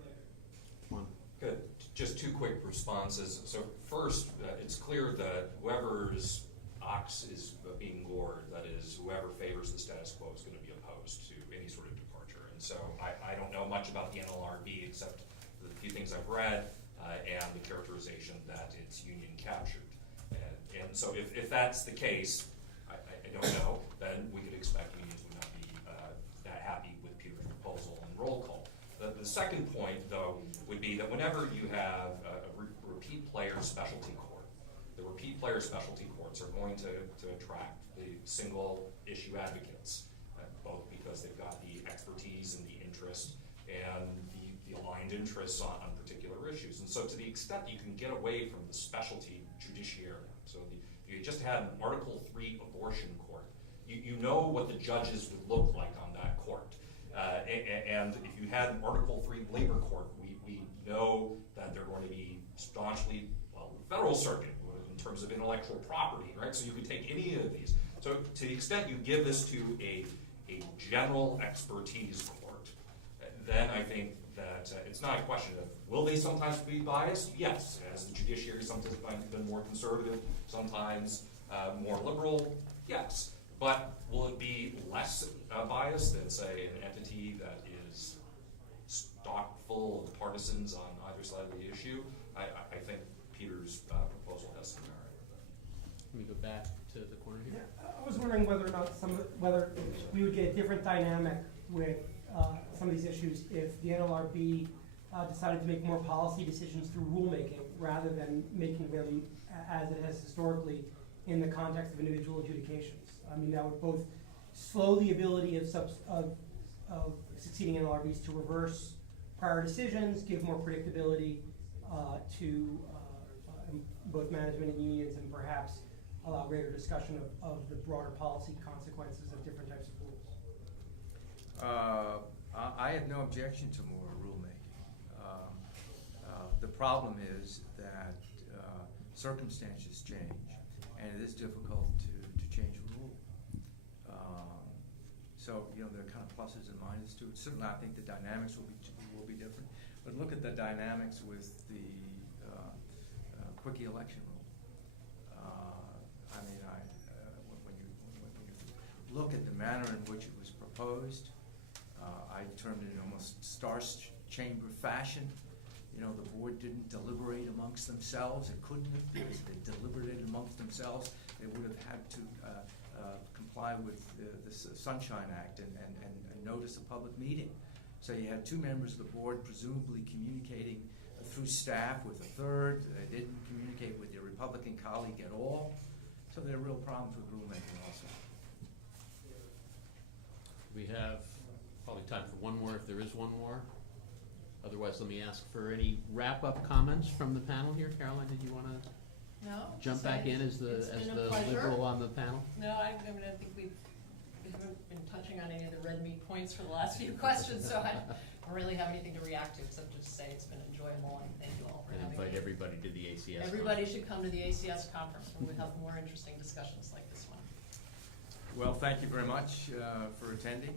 Tuan. Good. Just two quick responses. So first, it's clear that whoever's ox is being gored, that is, whoever favors the status quo is going to be opposed to any sort of departure. And so I don't know much about the NLRB except the few things I've read and the characterization that it's union captured. And so if that's the case, I don't know, then we could expect unions would not be that happy with Peter's proposal and roll call. The second point, though, would be that whenever you have a repeat player specialty court, the repeat player specialty courts are going to attract the single issue advocates, both because they've got the expertise and the interest and the aligned interests on particular issues. And so to the extent that you can get away from the specialty judiciary, so you just had an Article 3 abortion court, you know what the judges would look like on that court. And if you had an Article 3 labor court, we know that they're going to be staunchly, federal circuit in terms of intellectual property, right? So you could take any of these. So to the extent you give this to a general expertise court, then I think that it's not a question of, will they sometimes be biased? Yes, as the judiciary sometimes been more conservative, sometimes more liberal, yes. But will it be less biased than, say, an entity that is stock full of partisans on either side of the issue? I think Peter's proposal has some merit. Let me go back to the corner here. Yeah, I was wondering whether or not whether we would get a different dynamic with some of these issues if the NLRB decided to make more policy decisions through rulemaking rather than making them as it has historically in the context of individual adjudications. I mean, that would both slow the ability of succeeding NLRBs to reverse prior decisions, give more predictability to both management and unions, and perhaps allow greater discussion of the broader policy consequences of different types of rules. I have no objection to more rulemaking. The problem is that circumstances change, and it is difficult to change a rule. So, you know, there are kind of pluses and minuses to it. Certainly, I think the dynamics will be different. But look at the dynamics with the quickie election rule. I mean, when you look at the manner in which it was proposed, I termed it in almost star chamber fashion. You know, the board didn't deliberate amongst themselves. It couldn't have, because they deliberated amongst themselves. They would have had to comply with the Sunshine Act and notice a public meeting. So you had two members of the board presumably communicating through staff with a third. They didn't communicate with their Republican colleague at all. So there are real problems with rulemaking also. We have probably time for one more if there is one more. Otherwise, let me ask for any wrap-up comments from the panel here. Caroline, did you want to No? jump back in as the It's been a pleasure. liberal on the panel? No, I mean, I think we haven't been touching on any of the red meat points for the last few questions, so I don't really have anything to react to except just say it's been enjoyable, and thank you all for And having me. invite everybody to the ACS. Everybody should come to the ACS conference where we have more interesting discussions like this one. Well, thank you very much for attending.